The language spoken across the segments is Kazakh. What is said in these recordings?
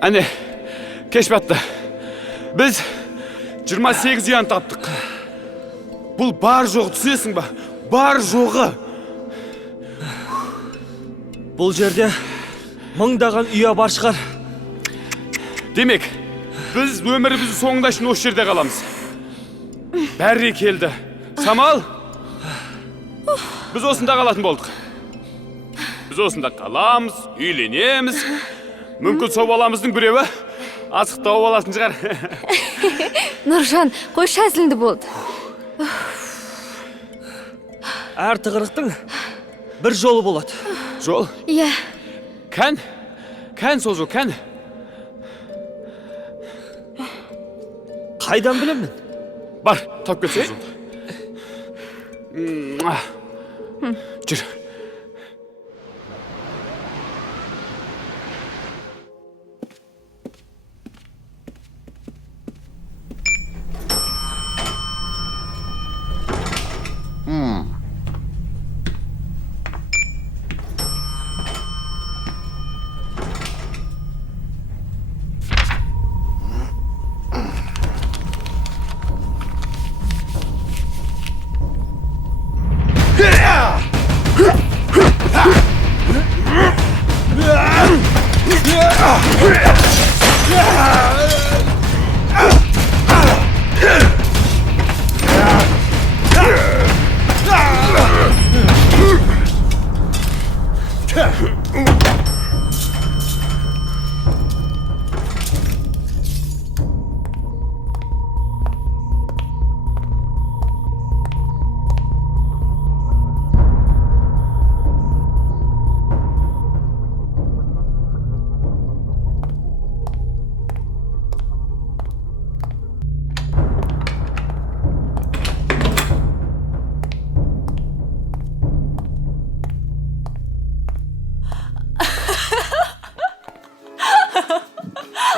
Әне, кеш батты. Біз 28 ұян таптық. Бұл бар жоғы түсесің ба? Бар жоғы. Бұл жерде мыңдаған үйя бар шығар. Демек, біз өміріміздің соңында үшін осы жерде қаламыз. Бәрі келді. Самал, біз осында қалатын болдық. Біз осында қаламыз, үйленеміз. Мүмкін сол баламыздың біреуі асық тауып алатын шығар. Нұржан, қойшы әзіліңді болды. Әр тығырықтың бір жолы болады. Жол? Иә. Кән сол жол, кән. Қайдан білемін? Бар, тап кетсе. Жүр.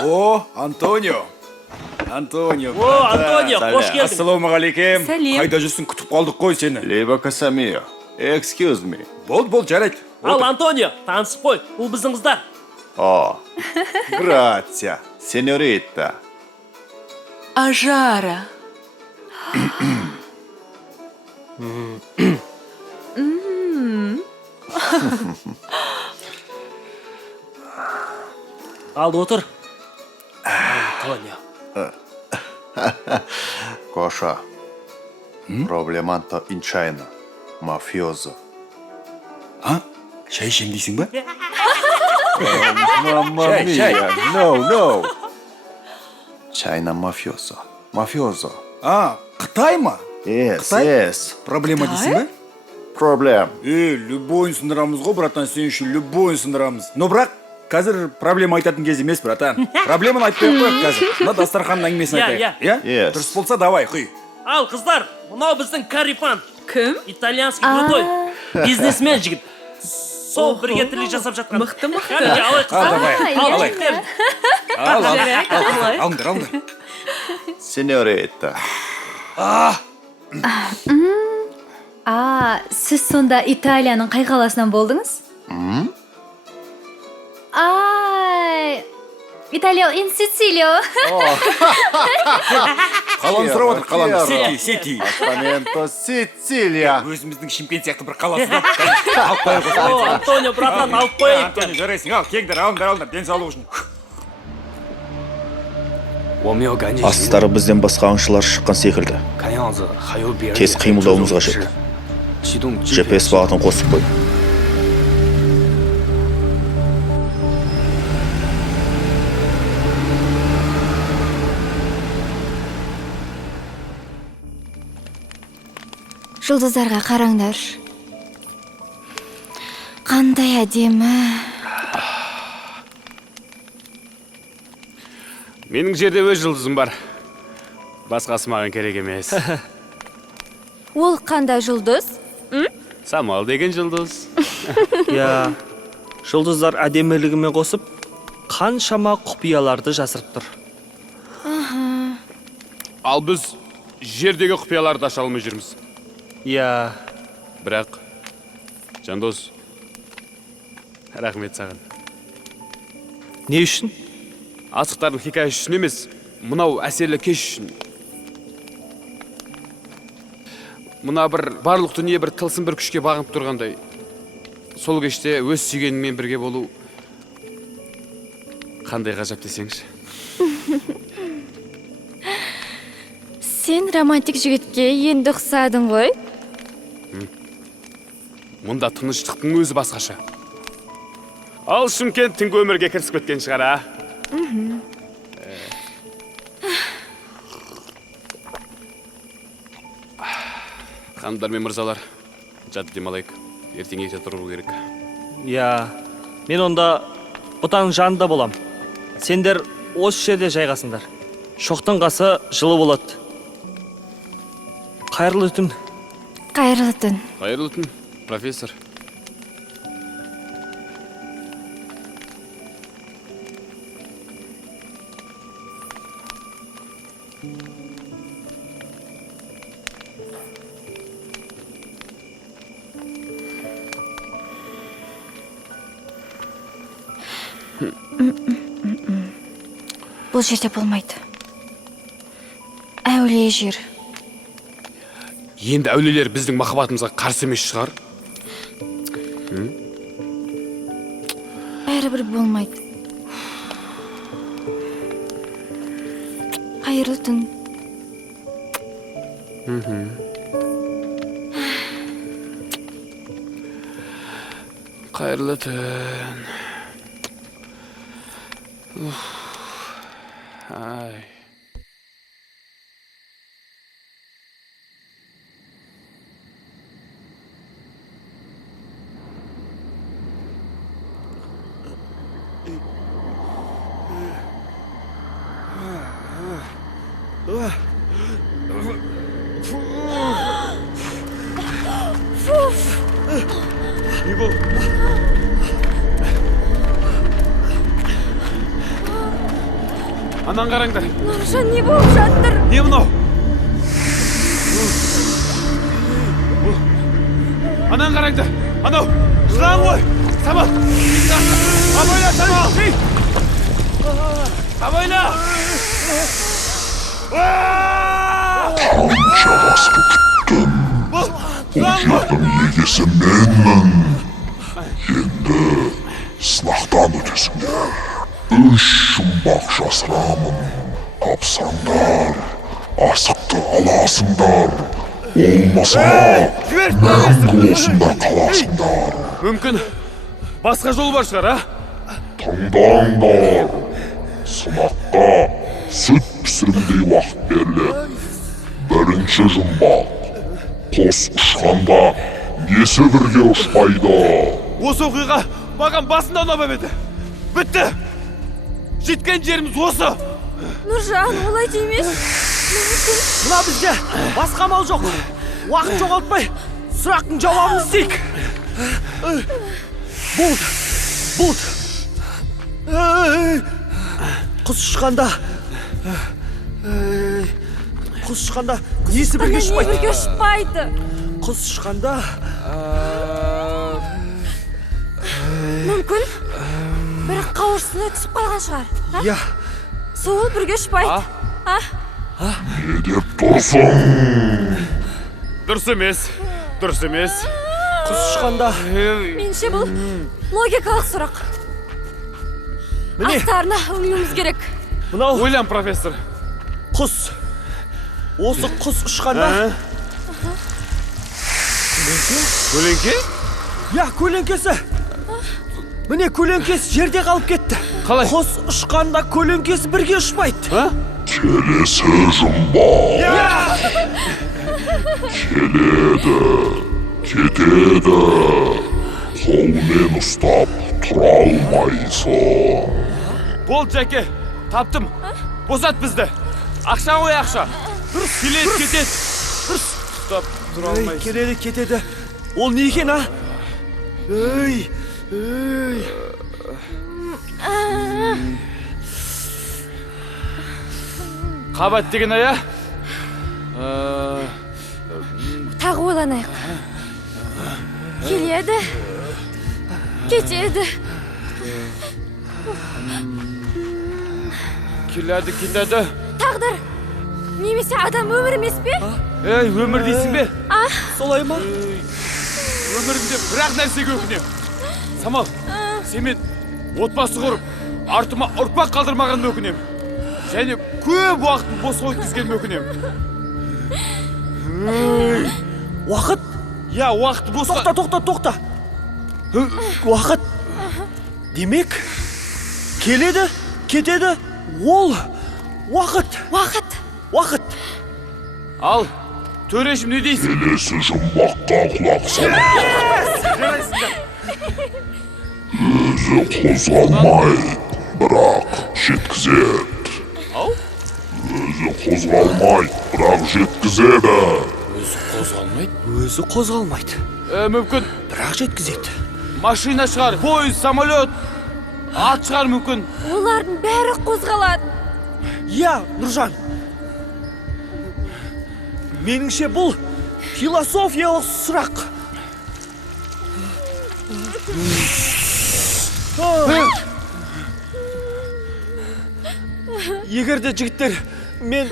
О, Антонио, Антонио, қош келдің. ассалаумағалейкем. Сәлем. Қайда жүрсің, күтіп қалдық қой сені. Либо Касамио. Excuse me. Болды, жарайды. Ал Антонио, танысып қой, бұл біздің қыздар. О, грация, сеньорита. Ажара. Ал отыр. Антонио. Коша. Проблеманто инчайно. Мафиозо. А? Шай ішем дейсің ба? Мамма Шай. мия. No. Чайна мафиозо. Мафиозо. А, Қытай ма? Yes. Проблема дейсің ба? Проблем. Любойын сындырамыз ғой, братан, сен үшін любойын сындырамыз. Но бірақ, қазір проблема айтатын кез емес, братан. Проблеманы айтпай қояйық қазір. Мына дастарханның әңгімесін айтайық. Yes. Дұрыс болса, давай, құй. Ал қыздар, мынау біздің Карифан. Кім? Итальянский крутой. Бизнесмен жігіт. Сол бірге тірлік жасап жатқан. Мықты. Алай қыздар. давай, Ал алай. жігіттер. Алыңдар. Сеньорита. Сіз сонда Италияның қай қаласынан болдыңыз? Италия, ин Сицилио. Қаланы сұрап отыр, қаланы. Сети. Апартаменто Сицилия. Өзіміздің Шымкент сияқты бір қаласында. О, Антонио, братан, алып қояйық. Антонио, жарайсың, ал, кеңдер, алыңдар, денсаулық үшін. Астары бізден басқа аңшылар шыққан секілді. Тез қимылдауымыз қажет. GPS бағытын қосып қой. Жұлдыздарға қараңдар. Қандай әдемі. Менің жерде өз жұлдызым бар. Басқасы маған керек емес. Ол қандай жұлдыз? Самал деген жұлдыз. Я, жұлдыздар әдемілігімен қосып, қаншама құпияларды жасырып тұр. Ал біз жердегі құпияларды аша алмай жүрміз. Я, Бірақ, Жандос, рахмет саған. не үшін? Асықтардың хикаясы үшін емес, мынау әсерлі кеш үшін. Мына барлық дүние бір тылсым бір күшке бағынып тұрғандай. Сол кеште өз сүйгеніңмен бірге болу қандай ғажап десеңші. Сен романтик жігітке енді ұқсадың ғой? Мұнда тыныштықтың өзі басқаша. Ал Шымкент түнгі өмірге кірісіп кеткен шығар, а? Ханымдар мен мырзалар, жат демалайық. Ертең ерте тұру керек. Я, мен онда бұтаның жанында болам. Сендер осы жерде жайғасыңдар. Шоқтың қасы жылы болады. Қайырлы түн. Қайырлы түн. Қайырлы түн, профессор. Бұл жерде болмайды. Әулие жер. Енді әулиелер біздің махаббатымызға қарсы емес шығар? Бәрібір болмайды. Қайырлы түн. Қайырлы түн. Ай. Не бұл? Анан қараңдар. Нұржан, не болып жатыр? Не мынау? Анан қараңдар. Анау, жылан ғой. Самал. Абайла, Самал. Абайла. Қанша басып күттім. Ол жердің егесі менмін. Енді сынақтан өтесіңдер. 3 жұмбақ жасырамын. Тапсаңдар, асықты аласыңдар. Олмаса, мәңгі осында қаласыңдар. Мүмкін басқа жол бар шығар, а? Тыңдаңдар. Сынаққа сүт пісірімдей уақыт беріледі. 1-ші жұмбақ. Қос ұшқанда несі бірге ұшпайды. Осы оқиға маған басында ұнап еді. Бітті! Жеткен жеріміз осы! Нұржан, олай деймес. Мына бізде басқа мал жоқ. Уақыт жоғалтпай, сұрақтың жауабын іздейік. Бұлт. Құс ұшқанда несі бірге ұшпайды? Бірге ұшпайды. Құс ұшқанда... Мүмкін бір қауырсына түсіп қалған шығар. Я. Сол бірге ұшпайды. Не деп тұрсың? Дұрыс емес. Құс ұшқанда... Менше бұл логикалық сұрақ. Ақтарына үңілуіміз керек. Мынау Ойлан, профессор. құс. Осы құс ұшқанда... Көлеңке? Я, көлеңкесі. Міне көлеңкесі жерде қалып кетті. Қалай? Құс ұшқанда көлеңкесі бірге ұшпайды. Келесі жұмбақ. Келеді, кетеді. Қолмен ұстап тұра алмайсың. Болды, Жәке. Таптым. Босат бізді. Ақша ғой, ақша. Дұрыс. Келеді, кетеді. Дұрыс. Стоп, тұра алмайсың. Келеді, кетеді. Ол не екен, а? Өй. Қабат деген ая? Тағы ойланайық. Келеді, кетеді. келеді кетеді. Тағдыр немесе адам өмір емес пе? Ей, өмір дейсің бе? солай ма? Өмірімде бірақ нәрсеге өкінем. Самал, сен мен отбасы құрып, артыма ұрпақ қалдырмағанына өкінем. Және көп уақытын бос өткізгеніме өкінем. Уақыт? Я, уақыт бос... Тоқта. Уақыт. Демек, келеді, кетеді, ол уақыт. Уақыт. Ал, төрешім не дейсің? Келесі жұмбаққа құлақ сал. Өзі қозғалмай, бірақ жеткізеді. Өзі қозғалмай, бірақ жеткізеді. Өзі қозғалмайды, Мүмкін бірақ жеткізеді. машина шығар, пойыз, самолет, ат шығар мүмкін. Олардың бәрі қозғалады. Я, Нұржан. Меніңше бұл философиялық сұрақ. Егер де жігіттер, мен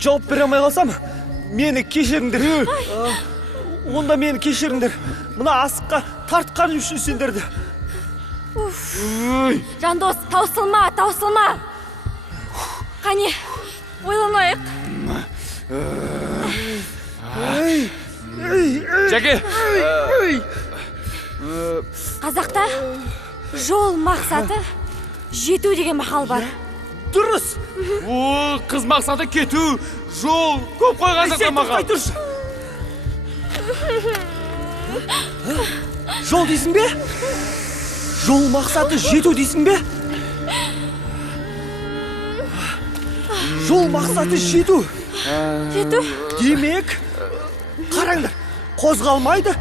жауап бере алмай қалсам, мені кешіріңдер. Онда мені кешіріңдер. Мына асыққа тартқан үшін сендерді. Жандос, таусылма. Қане, ойланайық. Жәке, Қазақта жол мақсаты жету деген мақал бар. Дұрыс. қыз мақсаты кету, жол, көп қой қазақта мақал. Жол дейсің бе? Жол мақсаты жету дейсің бе? Жол мақсаты жету. Демек, қараңдар, қозғалмайды,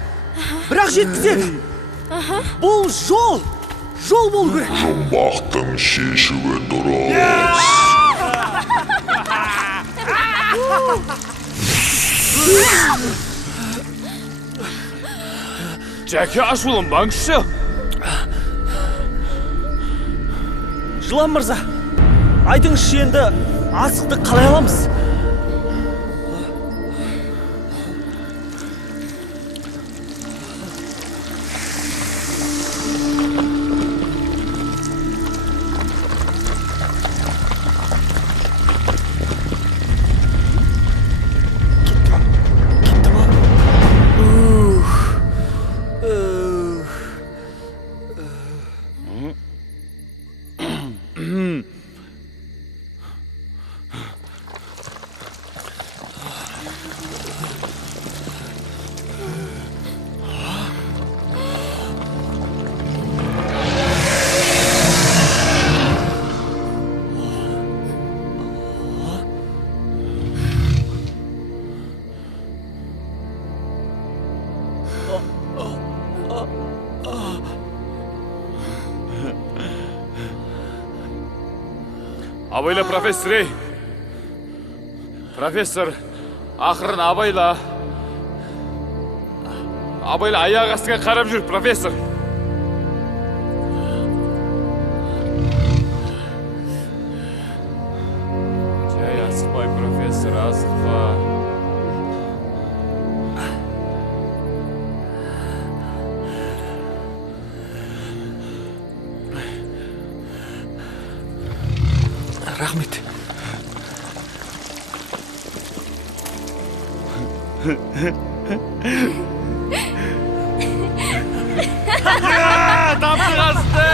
бірақ жеткізеді. Бұл жол болу керек. Жұмбақтың шешуі дұрыс. Жәке, ашуланбаңызшы. Жылан мырза, айтыңызшы енді асықты қалай аламыз? Абайла, профессор, ей. Профессор, ақырын абайла. Абайла аяқ астыңа қарап жүр, профессор. Жай, асықпай, профессор, асықпа. Рахмет. Тамшы қасты!